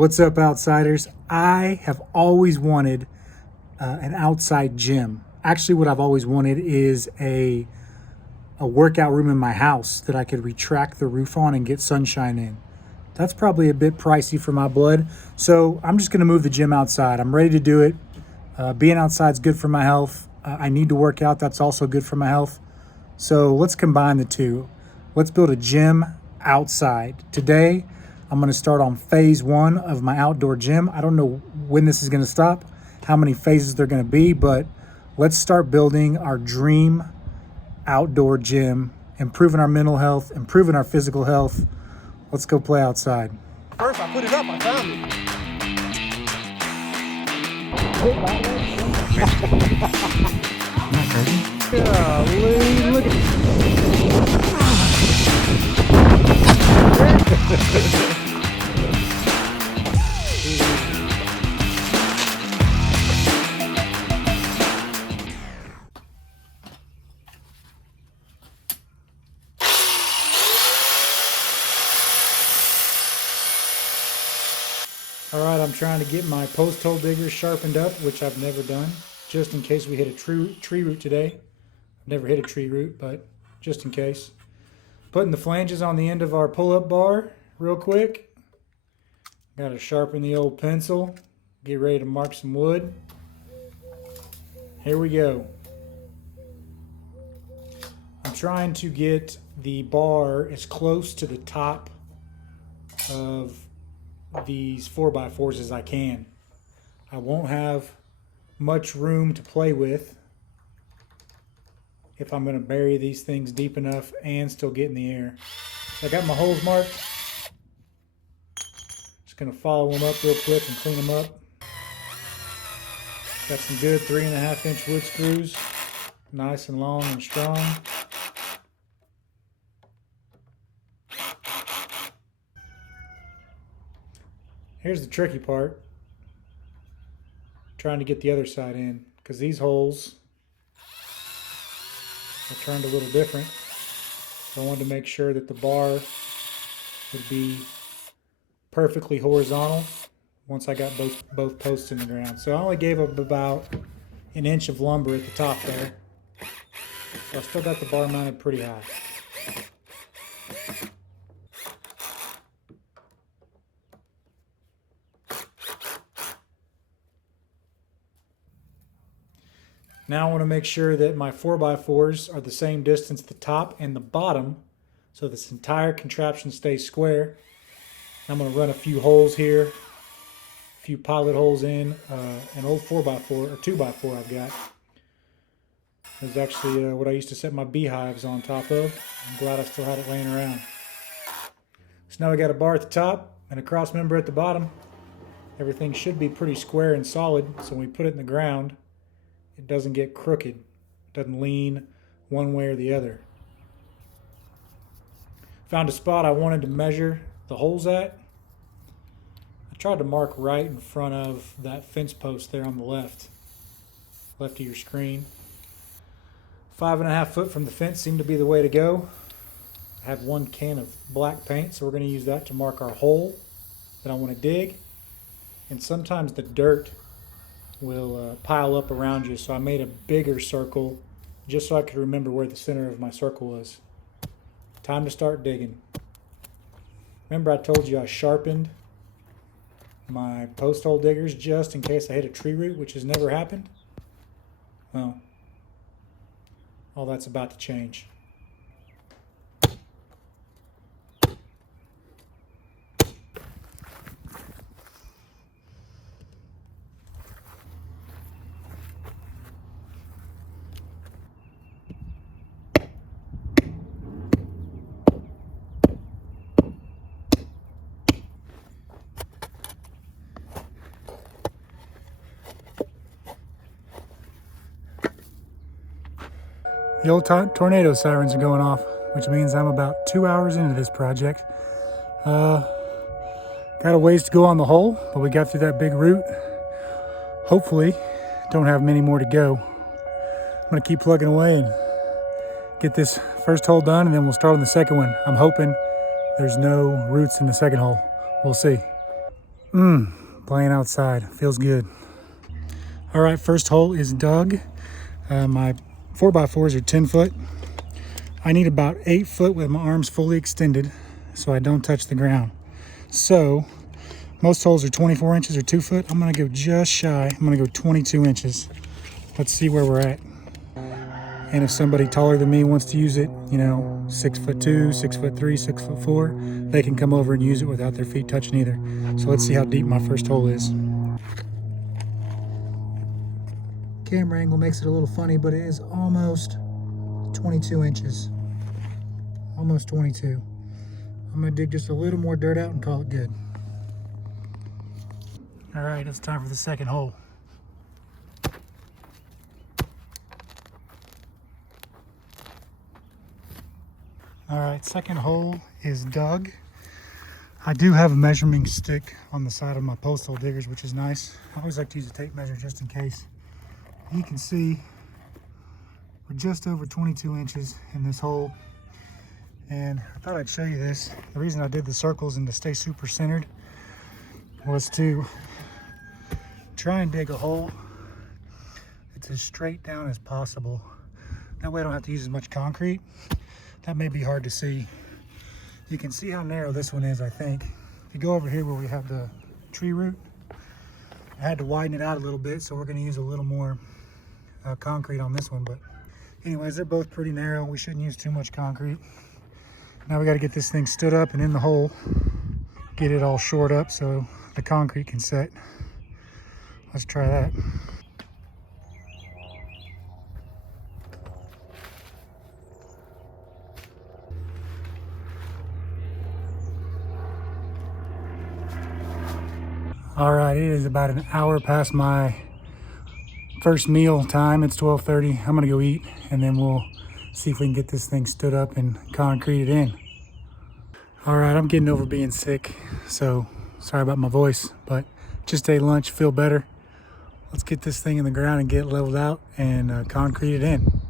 What's up, outsiders? I have always wanted an outside gym. Actually, what I've always wanted is a workout room in my house that I could retract the roof on and get sunshine in. That's probably a bit pricey for my blood, so I'm just going to move the gym outside. I'm ready to do it. Being outside is good for my health. I need to work out. That's also good for my health. So let's combine the two. Let's build a gym outside. Today, I'm going to start on phase one of my outdoor gym. I don't know when this is going to stop, how many phases they're going to be, but let's start building our dream outdoor gym, improving our mental health, improving our physical health. Let's go play outside. First, I put it up, I found it. Golly, look at All right, I'm trying to get my post hole digger sharpened up, which I've never done, just in case we hit a tree root today. I've never hit a tree root, but just in case. Putting the flanges on the end of our pull-up bar real quick. Got to sharpen the old pencil. Get ready to mark some wood. Here we go. I'm trying to get the bar as close to the top of these 4x4s as I can. I won't have much room to play with if I'm going to bury these things deep enough and still get in the air. I got my holes marked. Just going to follow them up real quick and clean them up. Got some good 3.5-inch wood screws, nice and long and strong. Here's the tricky part, trying to get the other side in, because these holes are turned a little different. So I wanted to make sure that the bar would be perfectly horizontal once I got both posts in the ground. So I only gave up about 1 inch of lumber at the top there. So I still got the bar mounted pretty high. Now I want to make sure that my 4x4s are the same distance the top and the bottom, so this entire contraption stays square. I'm going to run a few holes here, a few pilot holes in an old 4x4 or 2x4 I've got. This is actually what I used to set my beehives on top of. I'm glad I still had it laying around. So now we got a bar at the top and a cross member at the bottom. Everything should be pretty square and solid, so when we put it in the ground, it doesn't get crooked, doesn't lean one way or the other. Found a spot I wanted to measure the holes at. I tried to mark right in front of that fence post there on the left of your screen. 5.5 foot from the fence seemed to be the way to go. I have 1 can of black paint, so we're going to use that to mark our hole that I want to dig. And sometimes the dirt will pile up around you, so I made a bigger circle just so I could remember where the center of my circle was. Time to start digging. Remember I told you I sharpened my post hole diggers just in case I hit a tree root, which has never happened? Well, all that's about to change. The old tornado sirens are going off, which means I'm about 2 hours into this project. Got a ways to go on the hole, but we got through that big root. Hopefully, don't have many more to go. I'm gonna keep plugging away and get this first hole done, and then we'll start on the second one. I'm hoping there's no roots in the second hole. We'll see. Playing outside feels good. All right, first hole is dug. My 4x4s are 10 foot. I need about 8 foot with my arms fully extended so I don't touch the ground. So most holes are 24 inches or 2 foot. I'm gonna go just shy. I'm gonna go 22 inches. Let's see where we're at. And if somebody taller than me wants to use it, 6'2", 6'3", 6'4", they can come over and use it without their feet touching either. So let's see how deep my first hole is. Camera angle makes it a little funny, but it is almost 22 inches. Almost 22. I'm gonna dig just a little more dirt out and call it good. All right, it's time for the second hole. All right, second hole is dug. I do have a measuring stick on the side of my post hole diggers, which is nice. I always like to use a tape measure just in case. You can see we're just over 22 inches in this hole. And I thought I'd show you this. The reason I did the circles and to stay super centered was to try and dig a hole that's as straight down as possible. That way I don't have to use as much concrete. That may be hard to see. You can see how narrow this one is, I think. If you go over here where we have the tree root, I had to widen it out a little bit, so we're gonna use a little more concrete on this one. But anyways, they're both pretty narrow. We shouldn't use too much concrete. Now we gotta get this thing stood up and in the hole, get it all shored up so the concrete can set. Let's try that. All right, it is about an hour past my first meal time. It's 12:30. I'm gonna go eat and then we'll see if we can get this thing stood up and concrete it in. All right, I'm getting over being sick, so sorry about my voice, but just ate lunch, feel better. Let's get this thing in the ground and get it leveled out and concrete it in.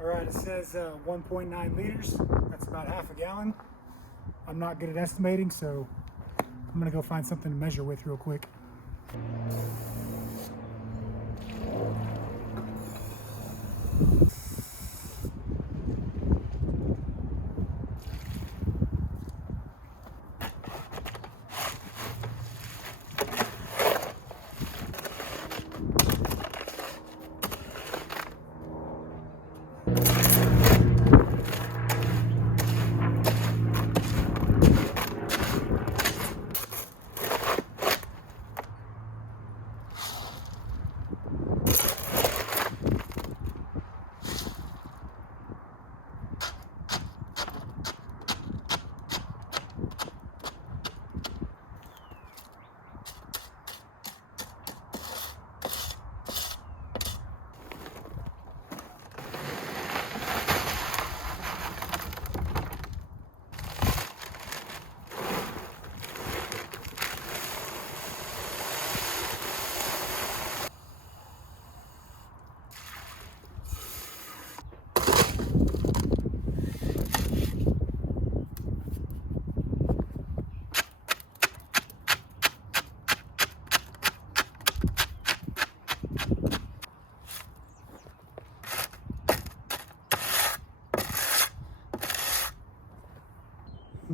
All right, it says 1.9 liters. That's about half a gallon. I'm not good at estimating, so I'm gonna go find something to measure with real quick.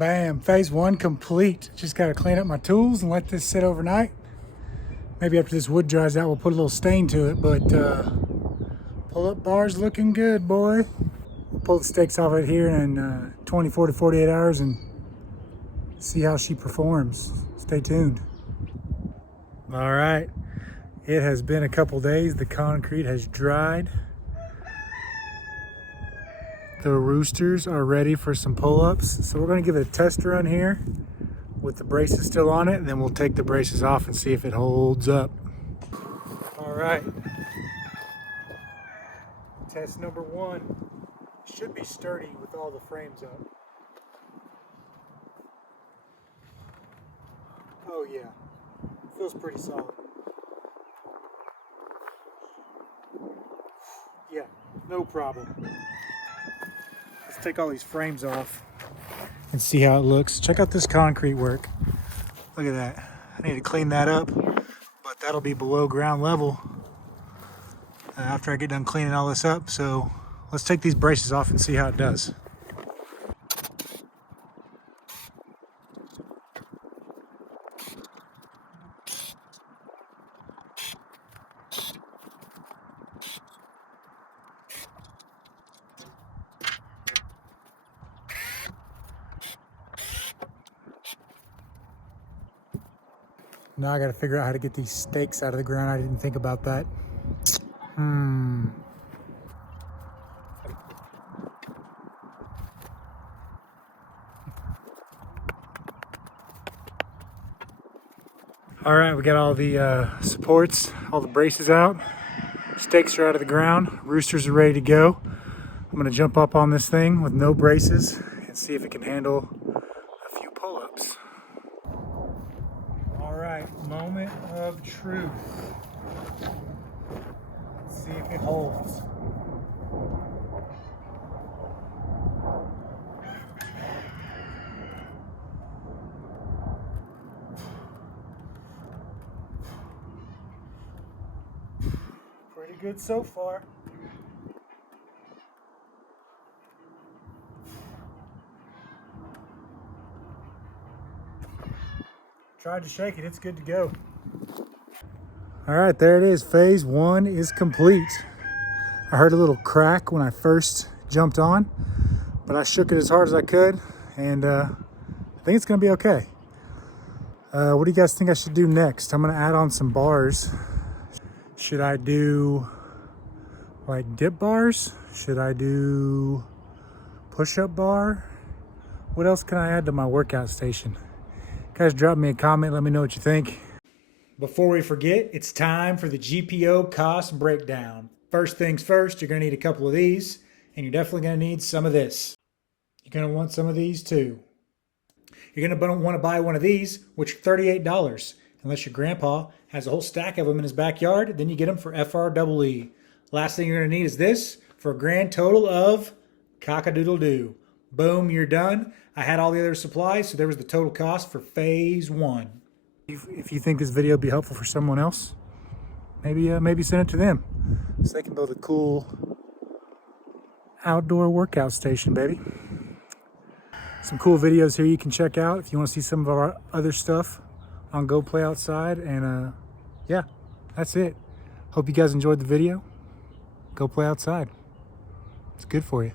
Bam, phase one complete. Just got to clean up my tools and let this sit overnight. Maybe after this wood dries out, we'll put a little stain to it, but pull-up bar's looking good, boy. We'll pull the stakes off it here in 24 to 48 hours and see how she performs. Stay tuned. All right, it has been a couple days. The concrete has dried. The roosters are ready for some pull-ups. So we're gonna give it a test run here with the braces still on it, and then we'll take the braces off and see if it holds up. All right. Test number one. Should be sturdy with all the frames up. Oh yeah, feels pretty solid. Yeah, no problem. Let's take all these frames off and see how it looks. Check out this concrete work. Look at that. I need to clean that up, but that'll be below ground level after I get done cleaning all this up. So let's take these braces off and see how it does. Now I got to figure out how to get these stakes out of the ground. I didn't think about that. All right, we got all the supports, all the braces out. Stakes are out of the ground. Roosters are ready to go. I'm gonna jump up on this thing with no braces and see if it can handle a few pull-ups. All right, moment of truth. Let's see if it holds. Pretty good so far. Tried to shake it, it's good to go. All right, there it is. Phase one is complete. I heard a little crack when I first jumped on, but I shook it as hard as I could, and I think it's gonna be okay. What do you guys think I should do next? I'm gonna add on some bars. Should I do like dip bars? Should I do push-up bar? What else can I add to my workout station? Guys, drop me a comment, let me know what you think. Before we forget, it's time for the GPO cost breakdown. First things first, you're gonna need a couple of these, and you're definitely gonna need some of this. You're gonna want some of these too. You're gonna wanna buy one of these, which are $38. Unless your grandpa has a whole stack of them in his backyard, then you get them for FREE. Last thing you're gonna need is this for a grand total of cock-a-doodle-doo. Boom, you're done. I had all the other supplies, so there was the total cost for phase one. If you think this video would be helpful for someone else, maybe send it to them so they can build a cool outdoor workout station, baby. Some cool videos here you can check out if you want to see some of our other stuff on Go Play Outside. And yeah, that's it. Hope you guys enjoyed the video. Go play outside. It's good for you.